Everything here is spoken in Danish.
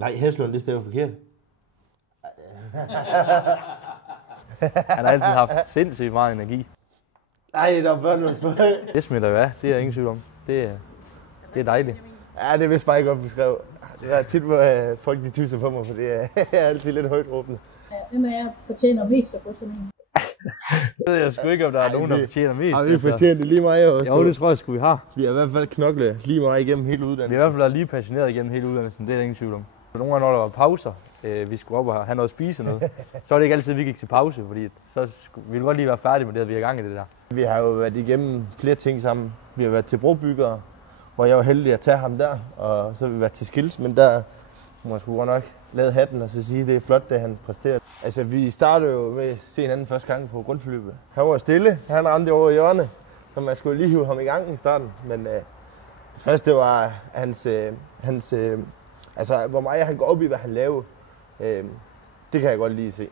Nej, Hæslund, det staver forkert. Han har altid haft sindssygt meget energi. Nej, der er børnemandsbøj. Det smitter jo af, det er ingen tvivl om. Det er dejligt. Ja, det er vist bare ikke godt beskrevet. Det er tit, hvor folk de tyser på mig, for det er altid lidt højt råbende. Hvem er jeg fortjener mest at få sådan en? Det ved jeg sgu ikke, om der er nogen, der fortjener mest. Ja, vi fortjener det lige meget også. Jo, det tror jeg sgu, vi har. Vi har i hvert fald knoklet lige meget igennem hele uddannelsen. Vi har i hvert fald været lige passioneret igennem hele uddannelsen, det er der ingen tvivl om. Nogle gange, når der var pauser, vi skulle op og have noget at spise noget, så var det ikke altid, vi gik til pause, fordi så ville vi godt lige være færdige med det, at vi er i gang i det der. Vi har jo været igennem flere ting sammen. Vi har været til brobyggere, hvor jeg var heldig at tage ham der, og så har vi været til skills, men der må jeg sgu godt nok lade hatten og så sige, at det er flot, det han præsterer. Altså, vi startede jo med at se hinanden første gang på grundforløbet. Han var stille, han ramte over i hjørnet, så man skulle lige hive ham i gang i starten. Men det første var hans altså, hvor meget han går op i, hvad han laver. Det kan jeg godt lige se.